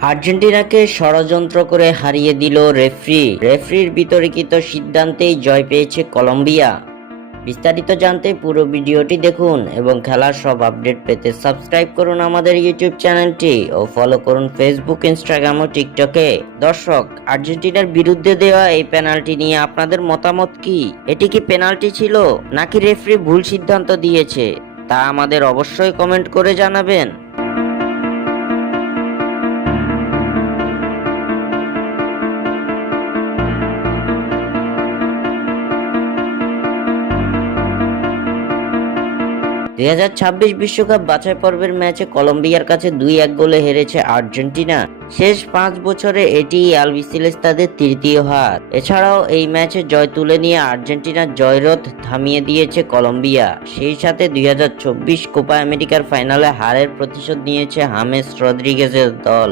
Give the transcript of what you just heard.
আর্জেন্টিনাকে ষড়যন্ত্র করে হারিয়ে দিল রেফরির বিতর্কিত সিদ্ধান্তেই জয় পেয়েছে কলম্বিয়া। বিস্তারিত জানতে পুরো ভিডিওটি দেখুন এবং খেলার সব আপডেট পেতে সাবস্ক্রাইব করুন আমাদের ইউটিউব চ্যানেলটি ও ফলো করুন ফেসবুক, ইনস্টাগ্রাম ও টিকটকে। দর্শক, আর্জেন্টিনার বিরুদ্ধে দেওয়া এই পেনাল্টি নিয়ে আপনাদের মতামত কি? এটি কি পেনাল্টি ছিল নাকি রেফরি ভুল সিদ্ধান্ত দিয়েছে, তা আমাদের অবশ্যই কমেন্ট করে জানাবেন। 2026 বিশ্বকাপ বাছাই পর্বের ম্যাচে কলম্বিয়ার কাছে 2-1 গোলে হেরেছে আর্জেন্টিনা। শেষ 5 বছরে এটি আলবিসেলেস্তাদের তৃতীয় হার। এছাড়াও এই ম্যাচে জয় তুলে নিয়ে আর্জেন্টিনার জয়রথ থামিয়ে দিয়েছে কলম্বিয়া। সেই সাথে 2024 কোপা আমেরিকার ফাইনালে হারের প্রতিশোধ নিয়েছে হামেস রদ্রিগেজের দল।